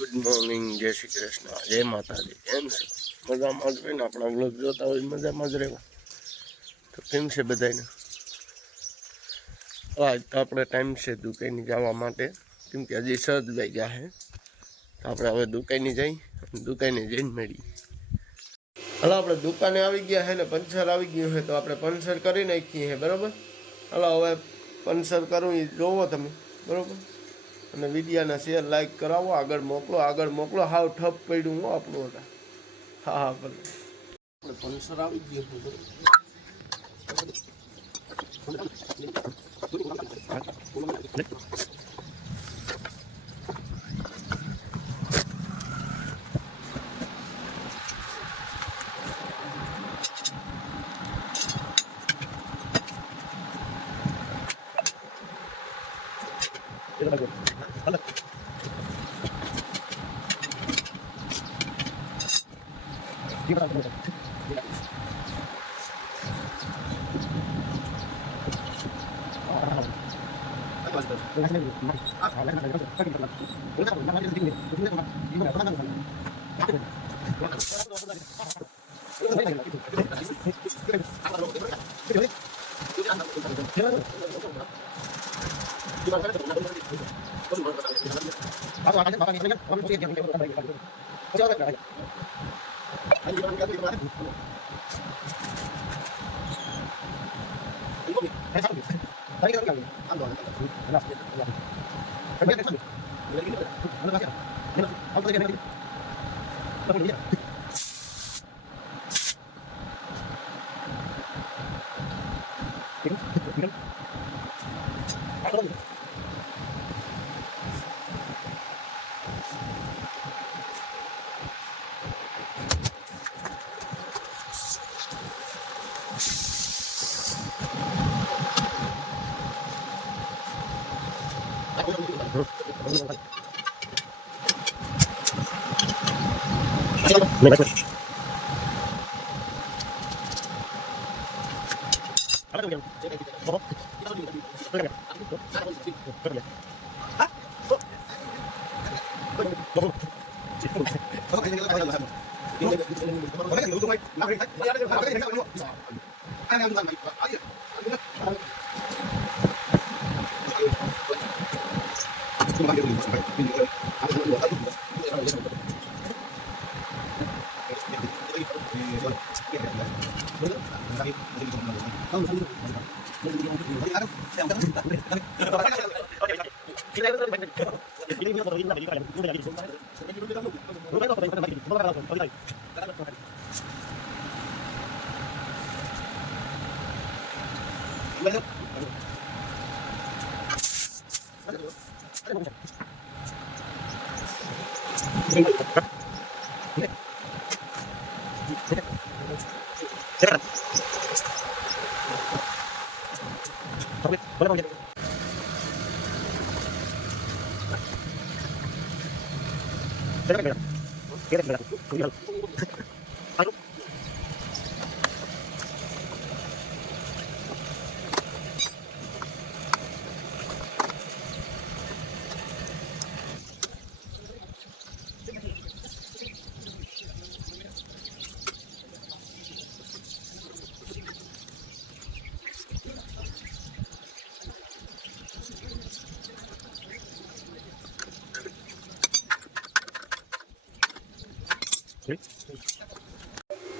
Good morning જય શ્રી કૃષ્ણ. જય માતાજી. કેમ છે? મજામાં જ હોય ને? આપણા બ્લોગ જોતા હોય મજામાં જ રહેવા. તો કેમ છે બધાને આજ તો આપણે ટાઈમ છે દુકાને જવા માટે. કેમ કે હજી સજ વાગ્યા છે. તો આપણે હવે દુકાને જઈ દુકાને જઈને મળીએ. હાલો, આપણે દુકાને આવી ગયા છે ને પંચર આવી ગયું છે, તો આપણે પંચર કરી નાખીએ બરાબર? હાલો, હવે પંચર કરવું એ જોવો તમે, બરાબર? અને વિડીયાને શેર લાઈક કરાવો આગળ મોકલો આગળ મોકલો. હાવ ઠપ પડ્યું હું આપણું હતા હા હા ભલે. આપણે આવી ગયું Masuk akal sih, makanya Gracias. 네, 말씀하십시오. 아, છે બરાબર.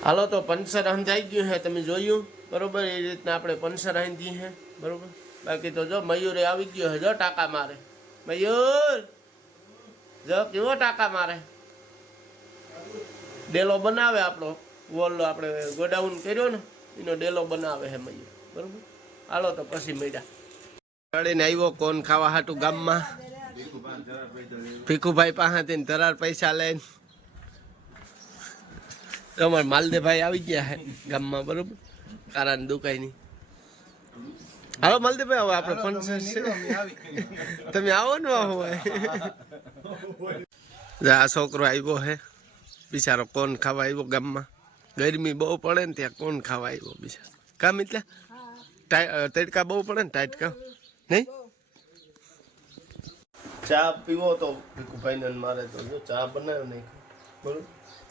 હાલો, તો પંચર હંધાઈ ગયું છે, તમે જોયું? બરોબર, એ રીતના આપણે પંચર હંધી છે, બરોબર? બાકી તો જો, મયુરે આવી ગયો છે, જો ટાકા મારે. મયુર, જો, કેવો ટાકા મારે? ડેલો બનાવે આપણો વોલ આપણે ગોડાઉન કર્યો ને, એનો ડેલો બનાવે છે મયુર, બરોબર? હાલો, તો પછી મળ્યા. ગાડીને આવ્યો, કોણ ખાવા હાટું ગામમાં? ભીખુભાઈ પાસેથી ધરાર પૈસા લઈને. તો અમારે માલદેભાઈ આવી ગયા છે ગામમાં બરોબર? કારાની દુકાની હાલો માલદેભાઈ હવે આપણે પણ તમે આવો. ને હોય આ છોકરો આવ્યો હે. બિચારો કોણ ખાવા આવ્યો ગામમાં? ગરમી બહુ પડે ને ત્યાં કોણ ખાવા આવ્યો બિચારો? કામ એટલે તડકા બહુ પડે ને ટાટકા નહીં? ચા પીવો તો ભીખુભાઈ ને મારે તો જો ચા બનાવ્યો નહીં બરોબર?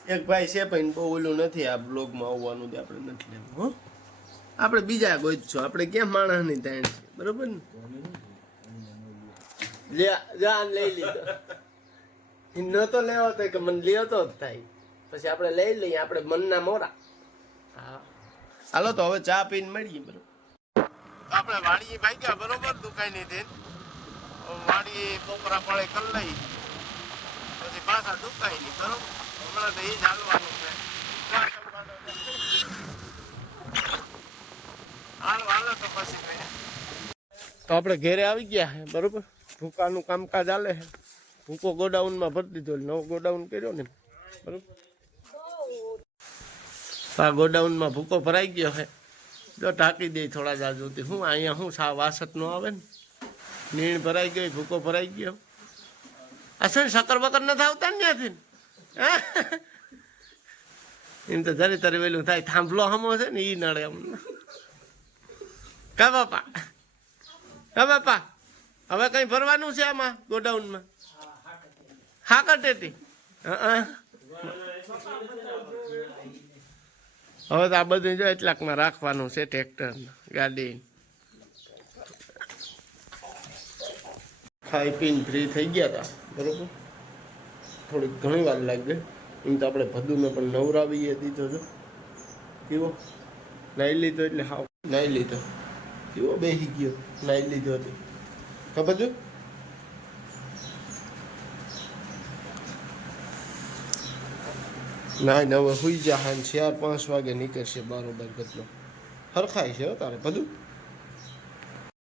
એક ભાઈ છે પણ બહુ ઓલું નથી, આ બ્લોગમાં આવવાનું આપણે નથી લેવું, હો. આપણે બીજા ગોઈશું આપણે ક્યાં માણસની તાણ છે, બરોબર ને? જાન લઈ લીધો ન તો લેવો તો કે મને લેવો તો જ થાય. પછી આપણે લઈ લઈએ, આપણે મનના મોરા. હા. હાલો તો હવે ચા પીને મળીએ, બરોબર. આપણે વાડીએ ભાગ્યા, બરોબર દુકાની થી વાડી કોપરા પાળે કરી લઈ પછી પાછા દુકાઈ ની બરોબર. તો આપણે ઘેરે આવી ગયા છે બરોબર? ભૂકાનું કામકાજ ચાલે છે ભૂકો ગોડાઉનમાં ભરી દીધો નવો ગોડાઉન કર્યો ને, બરોબર? આ ગોડાઉનમાં ભૂકો ભરાઈ ગયો છે જો ઢાંકી દે થોડા જાજુથી હું અહીંયા હું સા વાસત ન આવે ને? નીણ ભરાઈ ગઈ, ભૂકો ભરાઈ ગયો. અસર શક્કર બકર નથી આવતા ને ત્યાંથી? એમ તો જરી તરી વેલું થાય. થાંભલો હમો છે ને એ નડે અમને. કા બાપા? કા બાપા? હવે કઈ ભરવાનું છે આમાં ગોડાઉનમાં? હા કટેટી હવે તો આ બધું જો એટલાકમાં રાખવાનું છે ટ્રેક્ટર ગાડી ખાઈ પીને ફ્રી થઈ ગયા હતા બરોબર? થોડીક ઘણી વાર લાગી. એમ તો આપણે ભદુને પણ નવરાવીએ દીધો હતો કેવો? નાઈ લીધો એટલે હા નાઈ લીધો. કેવો બેસી ગયો? નાઈ લીધો હતો ખબર છે? ના ના, હવે હુઈ જહાન ચાર, પાંચ વાગે નીકળશે બરોબર બધું હરખાય છે તારે બધું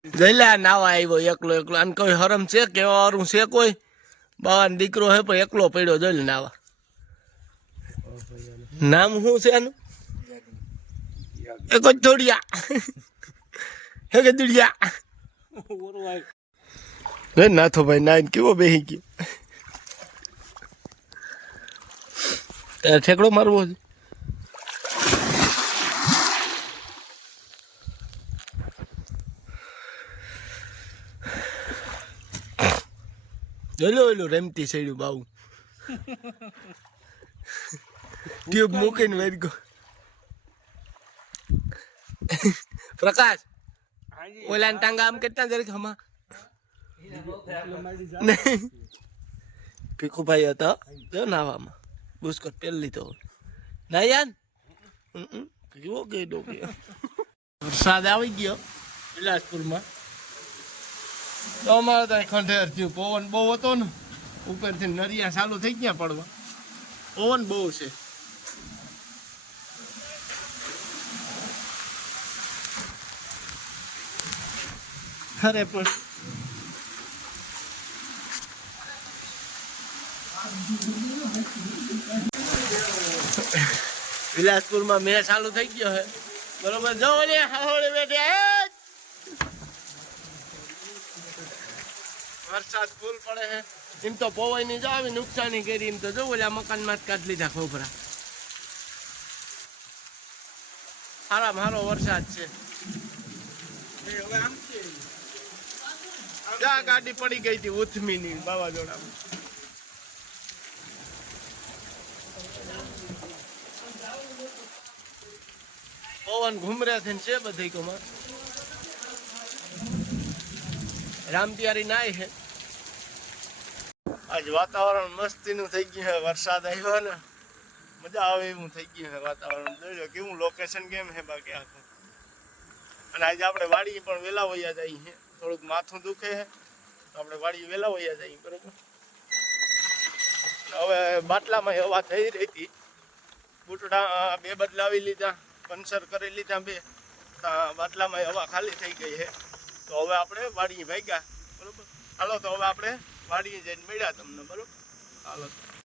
જઈલા નાવા આવ્યો એકલો એકલો. આને કોઈ હરમ છે કેવારું છે કોઈ? બાવાનો દીકરો હે પણ એકલો પડ્યો જોઈ નાવા નામ શું છે એનું એક જ થોડિયા હે કે દુડિયા. નાથો ભાઈ નાઈન કેવો બેહી ગયો? ઠેકડો મારવો છે? ઓલો ઓલો રમતી સડ્યું બાવું ટ્યુબ મૂકીને વેરગો. પ્રકાશ ઓલા ટાંગા આમ કેટલા જરીક હમા ભીખુભાઈ હતો જો નાવામાં. બુસ્કોટ પહેરી લીધો. ના યાર કેવો ગયો ગયો. વરસાદ આવી ગયો બિલાસપુરમાં. તો અમારે ત્યાં ખંડેર થયું. પવન બહુ હતો ને, ઉપરથી નરિયા ચાલુ થઈ ગયા પડવા. પવન બહુ છે. અરે પણ. વિલાસપુરમાં મેચ ચાલુ થઈ ગયો છે. બરોબર, જો હાવડે બેઠે. વરસાદ ફૂલ પડે છે. એમ તો પવનની જો આવી નુકસાની કરી એમ તો જો ઓલા મકાનમાં જ કાઢી લીધા ખોપરા. હારા મારો વરસાદ છે. જા ગાડી પડી ગઈ હતી ઉથમી ની વાવાઝોડામાં. પવન ઘુમરે છે ને છે બધી કુમાર રામપિયારી નાય છે. આજ વાતાવરણ મસ્તીનું થઈ ગયું છે, વરસાદ આવ્યો ને મજા આવે એવું થઈ ગયું છે વાતાવરણ. જોઈ કેવું લોકેશન કેમ છે બાકી આખું. અને આજે આપણે વાડી પણ વેલા વયા જઈએ છીએ થોડુંક માથું દુખે છે. આપણે વાડી વેલા વયા જઈએ બરોબર? હવે બાટલામાં હવા થઈ રહી હતી. બુટડા બે બદલાવી લીધા, પંચર કરી લીધા બે. બાટલામાં હવા ખાલી થઈ ગઈ છે. તો હવે આપણે વાડી ભાગ્યા, બરોબર? હાલો, તો હવે આપણે વાડીએ જઈને મળ્યા તમને બરોબર? હાલો.